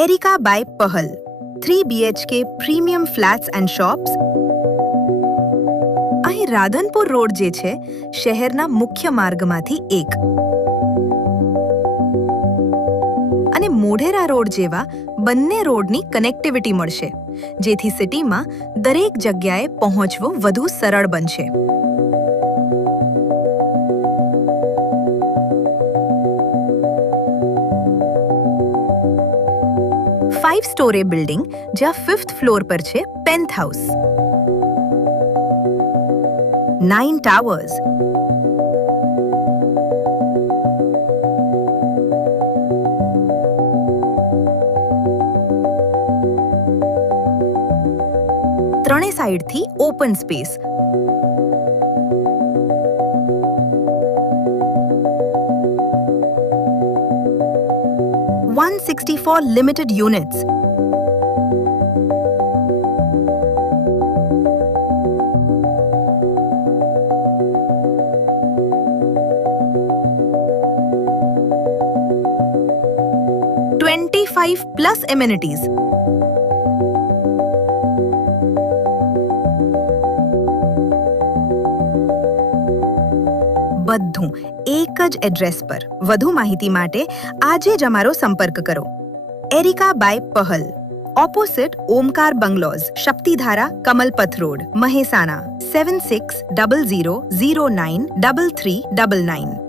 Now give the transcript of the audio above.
Areca by Pahal 3 BHK premium flats and shops. અહીં Radhanpur road જે છે શહેરના મુખ્ય માર્ગમાંથી એક અને મોઢેરા રોડ જેવા બંને રોડની કનેક્ટિવિટી મળશે, જેથી સિટીમાં દરેક જગ્યાએ પહોંચવું વધુ સરળ બનશે. ફાઇવ સ્ટોરી બિલ્ડિંગ જ્યાં 5th ફ્લોર પર છે પેન્ટ હાઉસ, 9 ટાવર્સ, ત્રણે સાઈડથી open space, $164 limited units. +25 amenities. બધું એક જ એડ્રેસ પર. વધુ માહિતી માટે આજે જ અમારો સંપર્ક કરો. Erica by Pahal, opposite Omkar bungalows, Shaktidhara, Kamalpath road, Mehsana, 7600093399.